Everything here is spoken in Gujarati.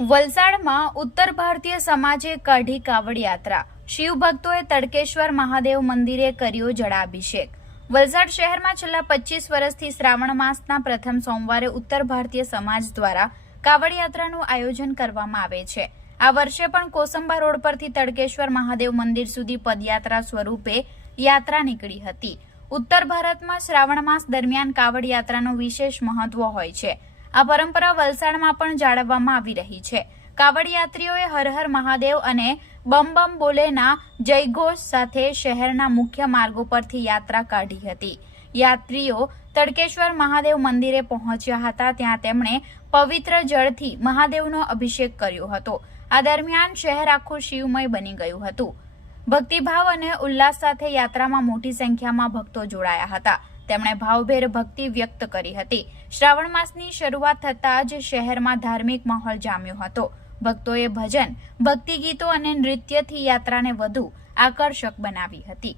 વલસાડમાં ઉત્તર ભારતીય સમાજે કાઢી કાવડ યાત્રા શિવ તડકેશ્વર મહાદેવ મંદિરે કર્યો જળાભિષેક. વલસાડ શહેરમાં છેલ્લા પચીસ વર્ષથી શ્રાવણ માસના પ્રથમ સોમવારે ઉત્તર ભારતીય સમાજ દ્વારા કાવડ યાત્રાનું આયોજન કરવામાં આવે છે. આ વર્ષે પણ કોસંબા રોડ પરથી તડકેશ્વર મહાદેવ મંદિર સુધી પદયાત્રા સ્વરૂપે યાત્રા નીકળી હતી. ઉત્તર ભારતમાં શ્રાવણ માસ દરમિયાન કાવડ યાત્રાનું વિશેષ મહત્વ હોય છે. આ પરંપરા વલસાડમાં પણ જાળવવામાં આવી રહી છે. કાવડ યાત્રીઓએ હર હર મહાદેવ અને બમ બમ બોલેના જયઘોષ સાથે શહેરના મુખ્ય માર્ગો પરથી યાત્રા કાઢી હતી. યાત્રીઓ તડકેશ્વર મહાદેવ મંદિરે પહોંચ્યા હતા, ત્યાં તેમણે પવિત્ર જળથી મહાદેવનો અભિષેક કર્યો હતો. આ દરમિયાન શહેર આખું શિવમય બની ગયું હતું. ભક્તિભાવ અને ઉલ્લાસ સાથે યાત્રામાં મોટી સંખ્યામાં ભક્તો જોડાયા હતા. તેમણે ભાવભેર ભક્તિ વ્યક્ત કરી હતી. શ્રાવણ માસની શરૂઆત થતાં જ શહેરમાં ધાર્મિક માહોલ જામ્યો હતો. ભક્તોએ ભજન ભક્તિ ગીતો અને નૃત્યથી યાત્રાને વધુ આકર્ષક બનાવી હતી.